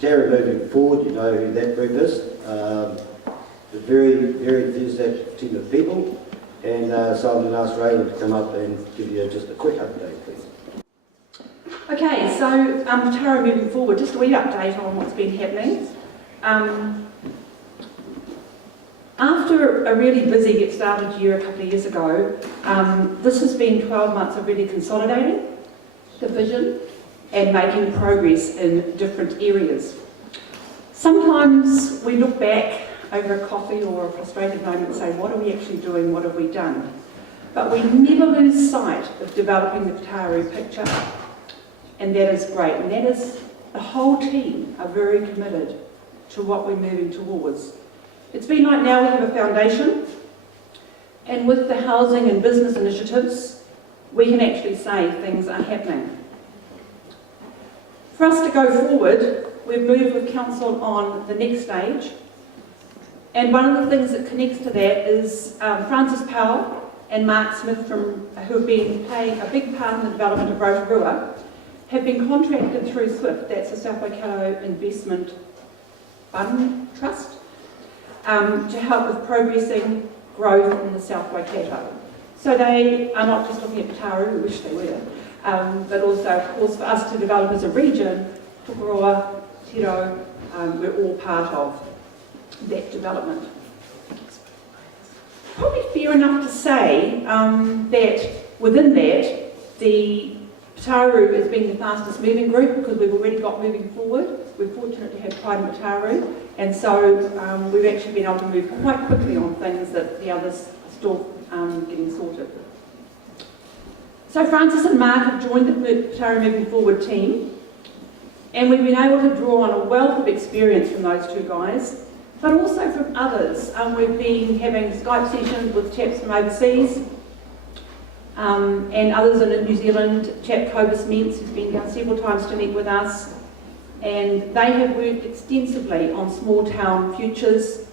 Putaruru moving forward, you know who that group is. A very, very enthusiastic team of people, and so I'm going to ask Raylan to come up and give you just a quick update, please. Okay, so Putaruru moving forward, just a wee update on what's been happening. After a really busy get started year a couple of years ago, this has been 12 months of really consolidating the vision and making progress in different areas. Sometimes we look back over a coffee or a frustrated moment and say, what are we actually doing, what have we done? But we never lose sight of developing the Putaruru picture, and that is great. And that is, the whole team are very committed to what we're moving towards. It's been like now we have a foundation, and with the housing and business initiatives, we can actually say things are happening. For us to go forward, we've moved with Council on the next stage, and one of the things that connects to that is Francis Powell and Mark Smith, who have been playing a big part in the development of Rotorua, have been contracted through SWIFT, that's the South Waikato Investment Fund Trust, to help with progressing growth in the South Waikato. So they are not just looking at Putaruru, we wish they were, but also, of course, for us to develop as a region, Pukurua, Tiro, we're all part of that development. Probably fair enough to say that within that, the Putaruru has been the fastest moving group because we've already got moving forward. We're fortunate to have Pride in Putaruru, and so we've actually been able to move quite quickly on things that the others are still getting sorted. So Francis and Mark have joined the Putaruru Moving Forward team, and we've been able to draw on a wealth of experience from those two guys, but also from others. We've been having Skype sessions with chaps from overseas, and others in New Zealand. Chap Cobus Mentz, who's been down several times to meet with us, and they have worked extensively on small town futures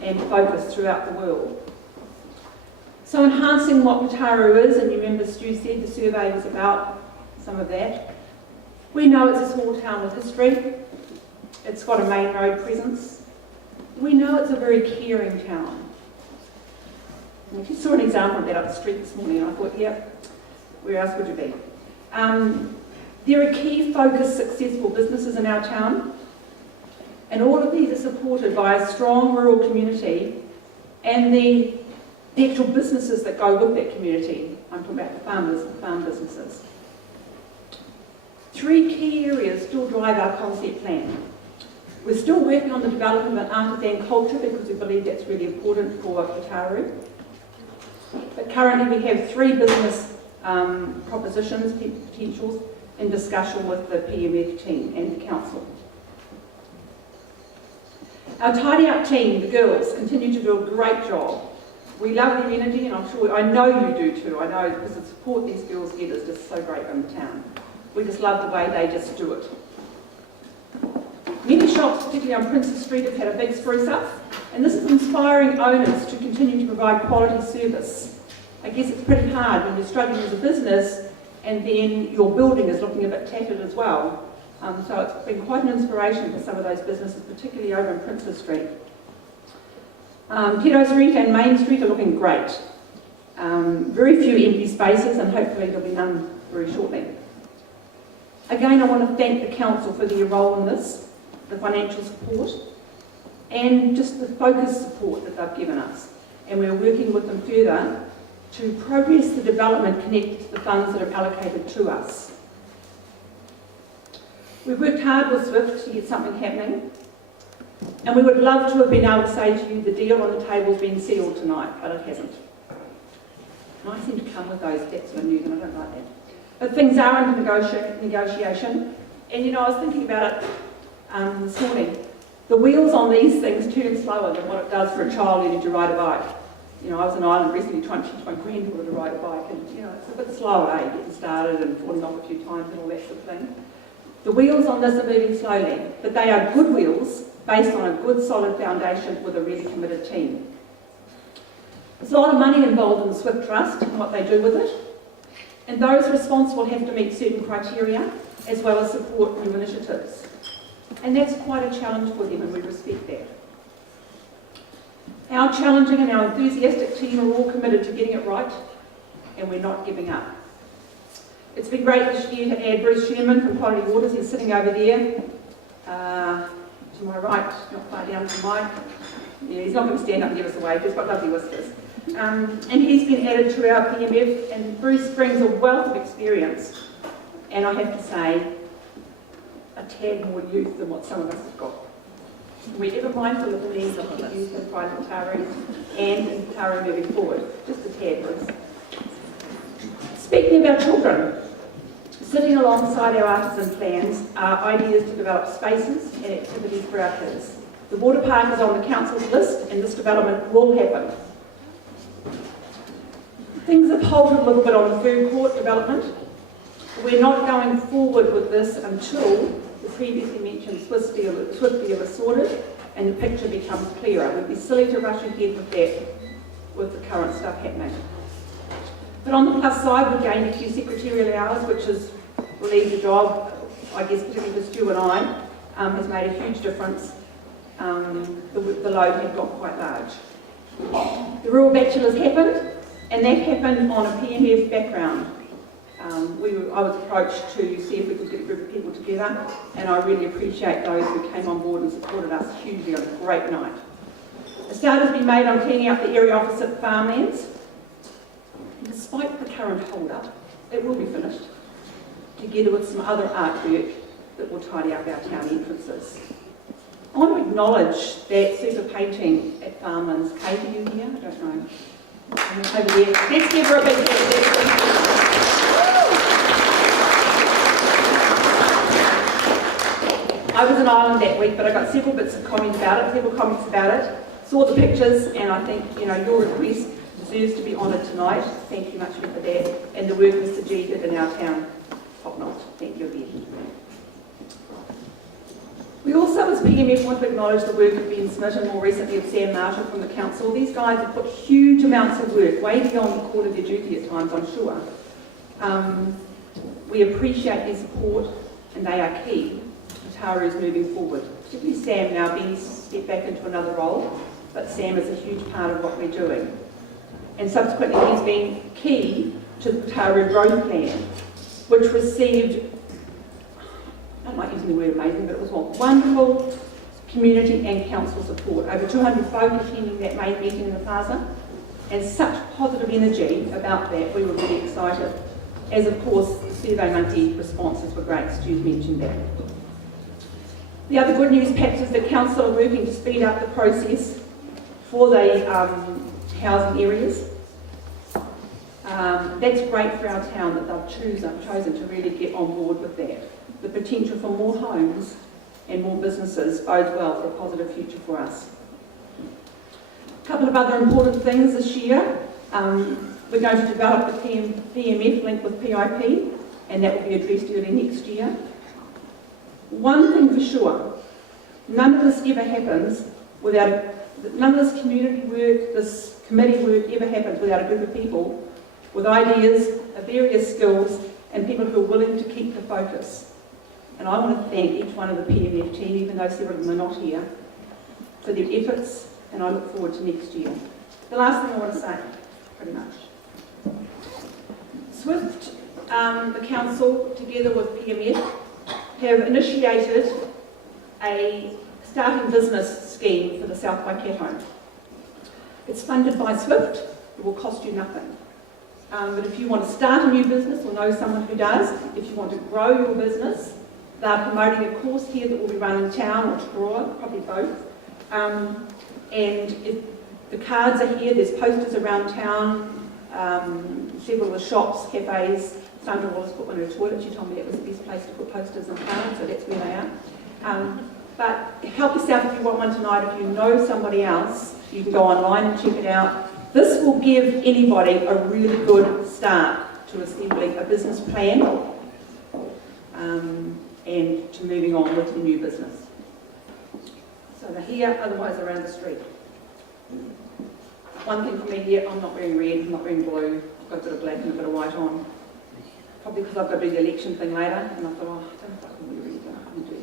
and focus throughout the world. So enhancing what Putaruru is, and you remember Stu said the survey was about some of that. We know it's a small town with history, it's got a main road presence. We know it's a very caring town. I just saw an example of that up the street this morning, and I thought, yep, where else would you be? There are key focused successful businesses in our town, and all of these are supported by a strong rural community and the actual businesses that go with that community. I'm talking about the farmers and farm businesses. Three key areas still drive our concept plan. We're still working on the development of an artisan culture because we believe that's really important for Putaruru. But currently we have three business propositions, potentials, in discussion with the PMF team and the council. Our tidy up team, the girls, continue to do a great job. We love their energy, and I know you do too. I know, because the support these girls get is just so great in the town. We just love the way they just do it. Many shops, particularly on Princess Street, have had a big spruce up, and this is inspiring owners to continue to provide quality service. I guess it's pretty hard when you're struggling as a business and then your building is looking a bit tattered as well. So it's been quite an inspiration for some of those businesses, particularly over in Princess Street. Tiro Street and Main Street are looking great. Very few empty spaces, and hopefully there'll be none very shortly. Again, I want to thank the council for their role in this, the financial support, and just the focused support that they've given us. And we're working with them further to progress the development connected to the funds that are allocated to us. We've worked hard with SWIFT to get something happening, and we would love to have been able to say to you the deal on the table has been sealed tonight, but it hasn't. And I seem to come with those bits of news, and I don't like that. But things are under negotiation, and you know, I was thinking about it this morning. The wheels on these things turn slower than what it does for a child learning to ride a bike. You know, I was in Ireland recently trying to teach my granddaughter to ride a bike, and you know, it's a bit slower, getting started and falling off a few times and all that sort of thing. The wheels on this are moving slowly, but they are good wheels based on a good solid foundation with a really committed team. There's a lot of money involved in the SWIFT Trust and what they do with it, and those responsible have to meet certain criteria as well as support new initiatives. And that's quite a challenge for them, and we respect that. Our challenging and our enthusiastic team are all committed to getting it right, and we're not giving up. It's been great this year to add Bruce Sherman from Quality Waters. He's sitting over there, to my right, not far down from mine. Yeah, he's not going to stand up and give us a wave, he's got lovely whiskers. And he's been added to our PMF, and Bruce brings a wealth of experience, and I have to say, a tad more youth than what some of us have got. We're ever mindful of the needs of the youth in Pride Putaruru and in Putaruru moving forward. Just a tad, Bruce. Speaking of our children, sitting alongside our artisan plans are ideas to develop spaces and activities for our kids. The water park is on the council's list, and this development will happen. Things have halted a little bit on the food court development. We're not going forward with this until the previously mentioned Swift deal is sorted and the picture becomes clearer. It would be silly to rush ahead with that with the current stuff happening. But on the plus side, we gained a few secretarial hours, which has relieved the job, I guess particularly for Stu and I, has made a huge difference. The load had got quite large. The Rural Bachelors happened, and that happened on a PMF background. I was approached to see if we could get a group of people together, and I really appreciate those who came on board and supported us hugely on a great night. A start has been made on cleaning up the area opposite farmlands. And despite the current hold-up, it will be finished, together with some other artwork that will tidy up our town entrances. I want to acknowledge that super painting at Farmlands. Kate, are you here? I don't know. Over there. Let's give her a big hand. I was in Ireland that week, but I got several comments about it, saw the pictures, and I think, your request deserves to be honoured tonight. Thank you much for that. And the work Mr. G did in our town, top notch. Thank you again. We also, as PMF, want to acknowledge the work of Ben Smith and more recently of Sam Marshall from the council. These guys have put huge amounts of work, way beyond the call of their duty at times, I'm sure. We appreciate their support, and they are key to Taru's moving forward. Particularly Sam now. Ben's stepped back into another role, but Sam is a huge part of what we're doing. And subsequently, he's been key to the Taru growth plan, which received, I don't like using the word amazing, but it was wonderful community and council support. Over 200 folk attending that main meeting in the plaza, and such positive energy about that. We were really excited. As of course, the Survey Monkey responses were great. Stu's mentioned that. The other good news, perhaps, is the council are working to speed up the process for the housing areas. That's great for our town that they've chosen to really get on board with that. The potential for more homes and more businesses bodes well for a positive future for us. A couple of other important things this year. We're going to develop the PMF link with PiP, and that will be addressed early next year. One thing for sure, none of this ever happens without none of this community work, this committee work ever happens without a group of people with ideas, of various skills, and people who are willing to keep the focus. And I want to thank each one of the PMF team, even though several of them are not here, for their efforts, and I look forward to next year. The last thing I want to say, pretty much. Swift, the council, together with PMF, have initiated a starting business scheme for the South Waikato. It's funded by Swift. It will cost you nothing. But if you want to start a new business or know someone who does, if you want to grow your business, they're promoting a course here that will be run in town or Toroa, probably both. And if the cards are here, there's posters around town, several of the shops, cafes. Sandra Wallace put one in her toilet. She told me it was the best place to put posters and cards, so that's where they are. But help yourself if you want one tonight. If you know somebody else, you can go online and check it out. This will give anybody a really good start to assembling a business plan and to moving on with your new business. So they're here, otherwise around the street. One thing for me here, I'm not wearing red, I'm not wearing blue. I've got a bit of black and a bit of white on. Probably because I've got to do the election thing later, and I thought, oh, I don't know if I can wear red, I can't do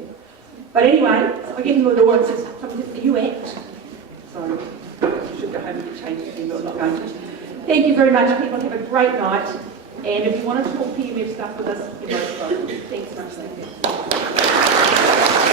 But anyway, I get into the door and says, "Are you act?" So I should go home and get changed, but I'm not going to. Thank you very much, people. Have a great night. And if you want to talk PMF stuff with us, you're most welcome. Thanks much. Thank you.